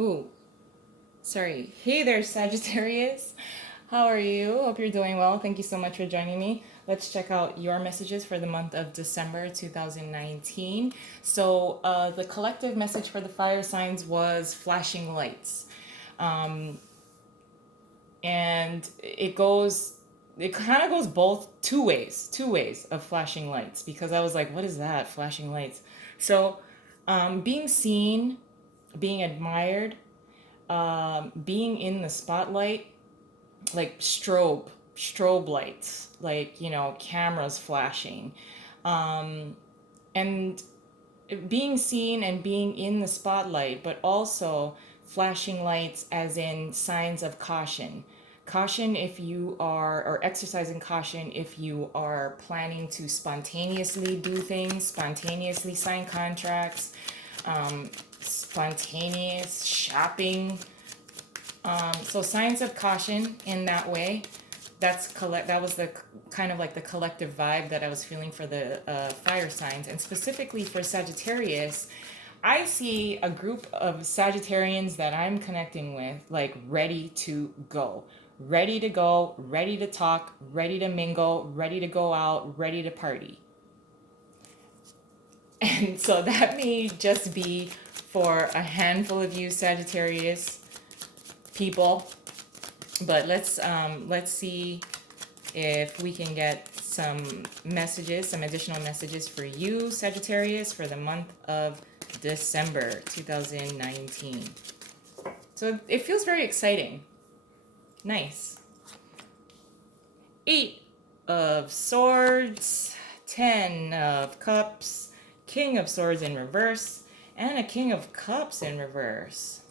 Ooh, sorry. Hey there, Sagittarius. How are you? Hope you're doing well. Thank you so much for joining me. Let's check out your messages for the month of December 2019. The collective message for the fire signs was flashing lights. Um, and it kind of goes both two ways of flashing lights because I was like, what is that? Flashing lights. So, being seen, being admired, being in the spotlight, like strobe lights, like cameras flashing, um, and being seen and being in the spotlight, but also flashing lights as in signs of caution. Caution if you are, or exercising caution if you are planning to spontaneously do things, spontaneously sign contracts, spontaneous shopping. So signs of caution in that way. That was the kind of like the collective vibe that I was feeling for the fire signs, and specifically for Sagittarius. I see a group of Sagittarians that I'm connecting with, like ready to go, ready to talk, ready to mingle, ready to go out, ready to party. And so that may just be for a handful of you Sagittarius people, but let's see if we can get some additional messages for you Sagittarius for the month of December 2019. So it feels very exciting. Nice. 8 of Swords, 10 of Cups, King of Swords in reverse, and a King of Cups in reverse.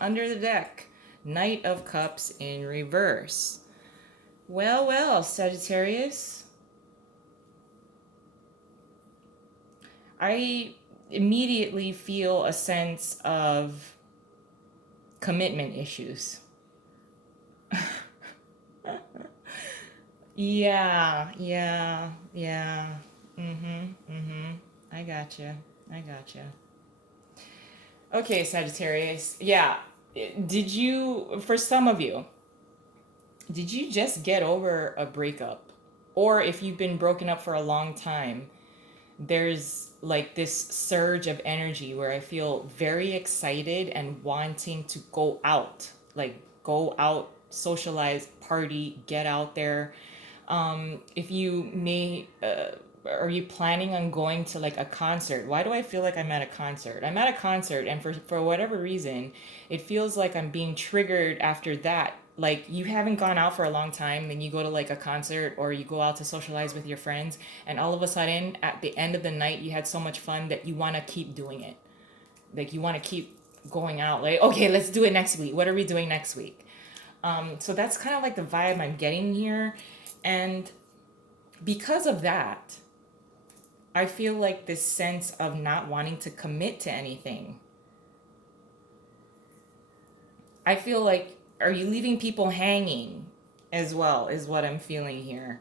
Under the deck, Knight of Cups in reverse. Well, Sagittarius. I immediately feel a sense of commitment issues. Yeah. I gotcha. I gotcha. Okay, Sagittarius. Yeah. For some of you, did you just get over a breakup? Or if you've been broken up for a long time, there's like this surge of energy where I feel very excited and wanting to go out, like go out, socialize, party, get out there. If you may, are you planning on going to like a concert? Why do I feel like I'm at a concert? I'm at a concert, and for whatever reason, it feels like I'm being triggered after that. Like you haven't gone out for a long time, then you go to like a concert or you go out to socialize with your friends, and all of a sudden at the end of the night you had so much fun that you want to keep doing it. Like you want to keep going out. Like, okay, let's do it next week. What are we doing next week? So that's kind of like the vibe I'm getting here. And because of that, I feel like this sense of not wanting to commit to anything. I feel like, are you leaving people hanging as well, is what I'm feeling here.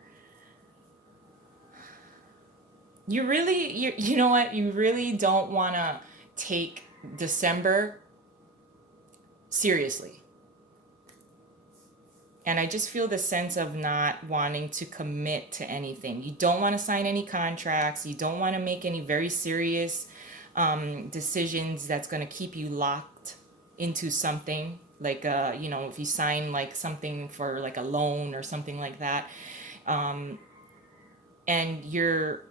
You know what? You really don't want to take December seriously. And I just feel the sense of not wanting to commit to anything. You don't want to sign any contracts. You don't want to make any very serious decisions that's going to keep you locked into something. Like, if you sign like something for like a loan or something like that, um, and you're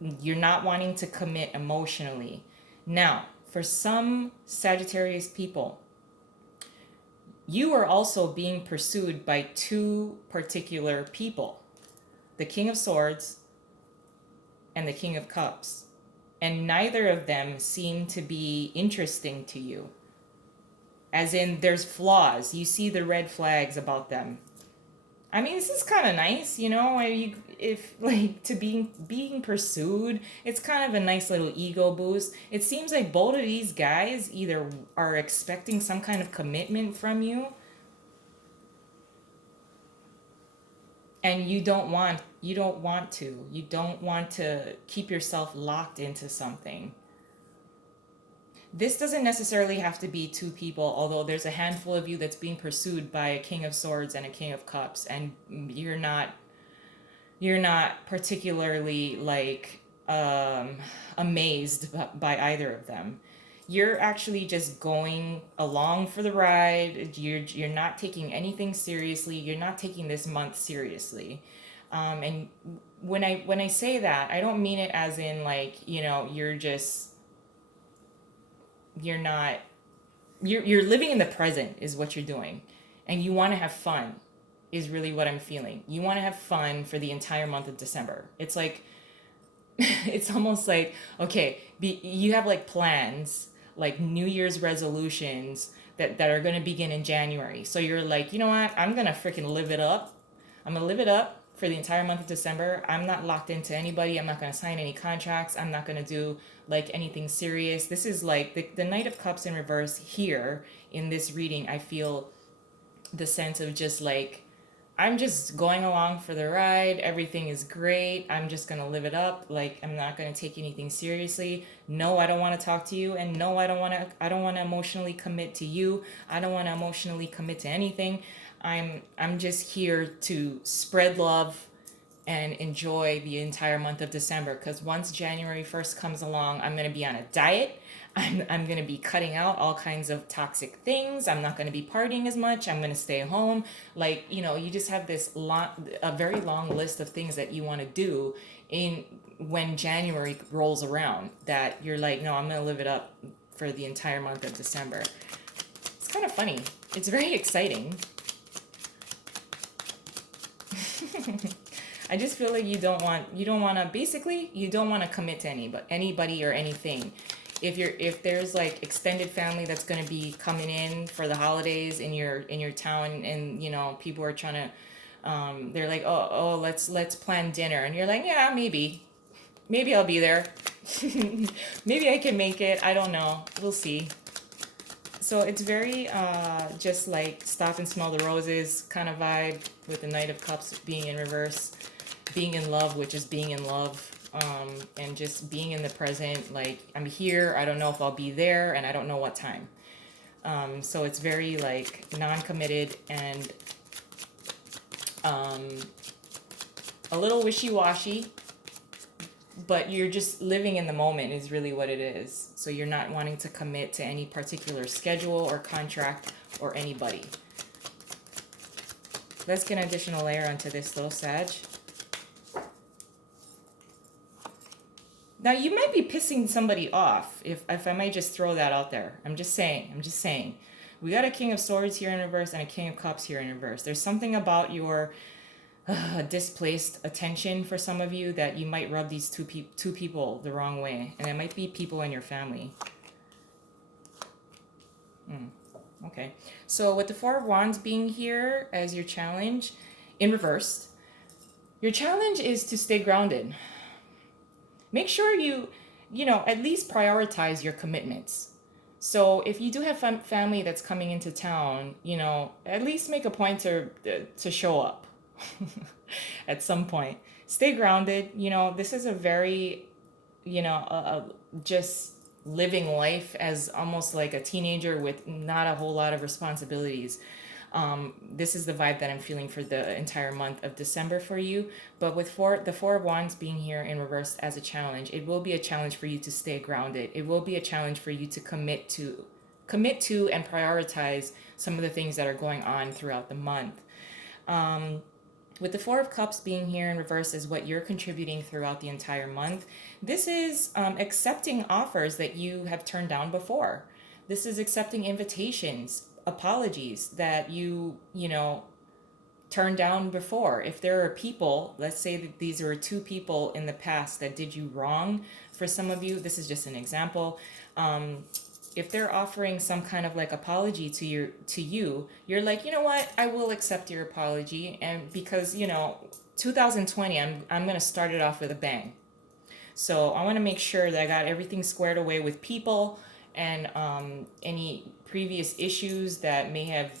not wanting to commit emotionally. Now, for some Sagittarius people, you are also being pursued by two particular people, the King of Swords and the King of Cups. And neither of them seem to be interesting to you. As in, there's flaws. You see the red flags about them. I mean, this is kind of nice, if like to being pursued, it's kind of a nice little ego boost. It seems like both of these guys either are expecting some kind of commitment from you, and you don't want to keep yourself locked into something. This doesn't necessarily have to be two people, although there's a handful of you that's being pursued by a King of Swords and a King of Cups, and you're not particularly like amazed by either of them. You're actually just going along for the ride. You're not taking anything seriously. You're not taking this month seriously. And when I say that, I don't mean it as in like, you're not you're living in the present is what you're doing, and you want to have fun is really what I'm feeling. You want to have fun for the entire month of December. It's like it's almost like, okay, you have like plans, like New Year's resolutions that are going to begin in January. So you're like, you know what? I'm going to freaking live it up. I'm going to live it up for the entire month of December. I'm not locked into anybody. I'm not going to sign any contracts. I'm not going to do like anything serious. This is like the Knight of Cups in reverse here in this reading. I feel the sense of just like, I'm just going along for the ride. Everything is great. I'm just going to live it up. Like, I'm not going to take anything seriously. No, I don't want to talk to you, and no, I don't want to emotionally commit to you. I don't want to emotionally commit to anything. I'm just here to spread love and enjoy the entire month of December, because once January 1st comes along, I'm going to be on a diet. I'm going to be cutting out all kinds of toxic things. I'm not going to be partying as much. I'm going to stay home. Like, you just have a very long list of things that you want to do in when January rolls around, that you're like, no, I'm going to live it up for the entire month of December. It's kind of funny. It's very exciting. I just feel like you don't want to basically, you don't want to commit to anybody or anything. If there's like extended family that's going to be coming in for the holidays in your town, and people are trying to they're like, oh, let's plan dinner, and you're like, yeah, maybe I'll be there. Maybe I can make it. I don't know. We'll see. So it's very just like stop and smell the roses kind of vibe, with the Knight of Cups being in reverse, being in love, which is being in love, and just being in the present. Like, I'm here, I don't know if I'll be there, and I don't know what time. So it's very like non-committed and um, a little wishy-washy, but you're just living in the moment is really what it is. So you're not wanting to commit to any particular schedule or contract or anybody. Let's get an additional layer onto this though, Sag. Now you might be pissing somebody off, if I might just throw that out there. I'm just saying. We got a King of Swords here in reverse and a King of Cups here in reverse. There's something about your displaced attention for some of you that you might rub these two people the wrong way, and it might be people in your family. Okay, so with the Four of Wands being here as your challenge in reverse, your challenge is to stay grounded. Make sure you at least prioritize your commitments. So if you do have family that's coming into town, at least make a point to show up at some point. Stay grounded. This is a very, just living life as almost like a teenager with not a whole lot of responsibilities. This is the vibe that I'm feeling for the entire month of December for you. But with the Four of Wands being here in reverse as a challenge, it will be a challenge for you to stay grounded. It will be a challenge for you to commit to and prioritize some of the things that are going on throughout the month. With the Four of Cups being here in reverse is what you're contributing throughout the entire month. This is accepting offers that you have turned down before. This is accepting invitations, apologies that you turned down before. If there are people, let's say that these are two people in the past that did you wrong, for some of you, this is just an example. If they're offering some kind of like apology to you, you're like, you know what, I will accept your apology, and because 2020, I'm gonna start it off with a bang. So I want to make sure that I got everything squared away with people, and any previous issues that may have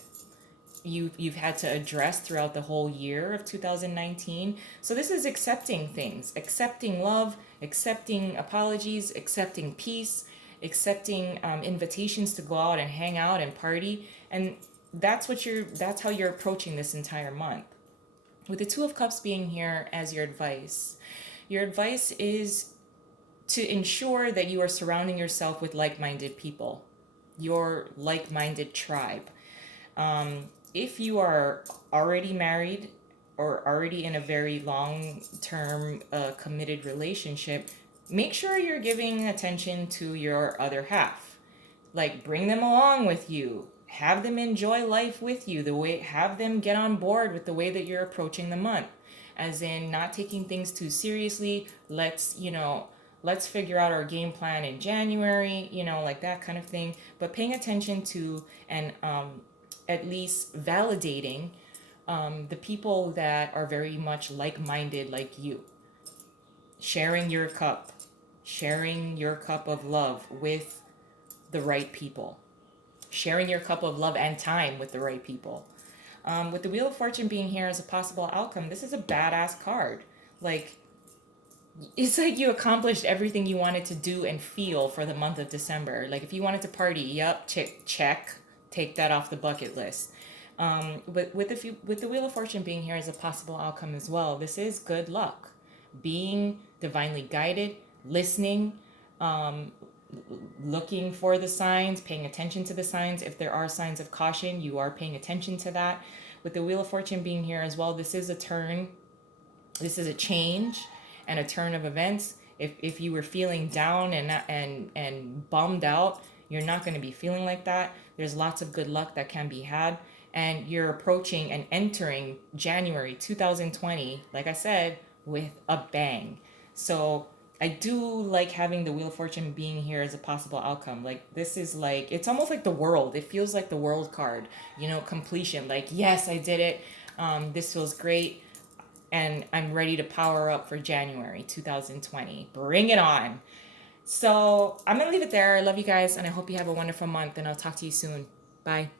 you've had to address throughout the whole year of 2019. So this is accepting things, accepting love, accepting apologies, accepting peace. accepting invitations to go out and hang out and party. And that's how you're approaching this entire month. With the Two of Cups being here as your advice is to ensure that you are surrounding yourself with like-minded people, your like-minded tribe. If you are already married or already in a very long-term committed relationship, make sure you're giving attention to your other half. Like, bring them along with you, have them enjoy life with you, have them get on board with the way that you're approaching the month, as in not taking things too seriously. Let's figure out our game plan in January, like that kind of thing. But paying attention to and at least validating the people that are very much like-minded like you. Sharing your cup, sharing your cup of love with the right people, sharing your cup of love and time with the right people. With the Wheel of Fortune being here as a possible outcome, this is a badass card. Like, it's like you accomplished everything you wanted to do and feel for the month of December. Like, if you wanted to party, yep, check, take that off the bucket list. But with the Wheel of Fortune being here as a possible outcome as well, this is good luck, being divinely guided, listening, um, looking for the signs, paying attention to the signs. If there are signs of caution, you are paying attention to that. With the Wheel of Fortune being here as well, this is a turn. This is a change and a turn of events. If you were feeling down and bummed out, you're not going to be feeling like that. There's lots of good luck that can be had. And you're approaching and entering January 2020, like I said, with a bang. So I do like having the Wheel of Fortune being here as a possible outcome. Like, this is like, it's almost like the world. It feels like the world card, completion. Like, yes, I did it. This feels great. And I'm ready to power up for January 2020. Bring it on. So I'm going to leave it there. I love you guys, and I hope you have a wonderful month, and I'll talk to you soon. Bye.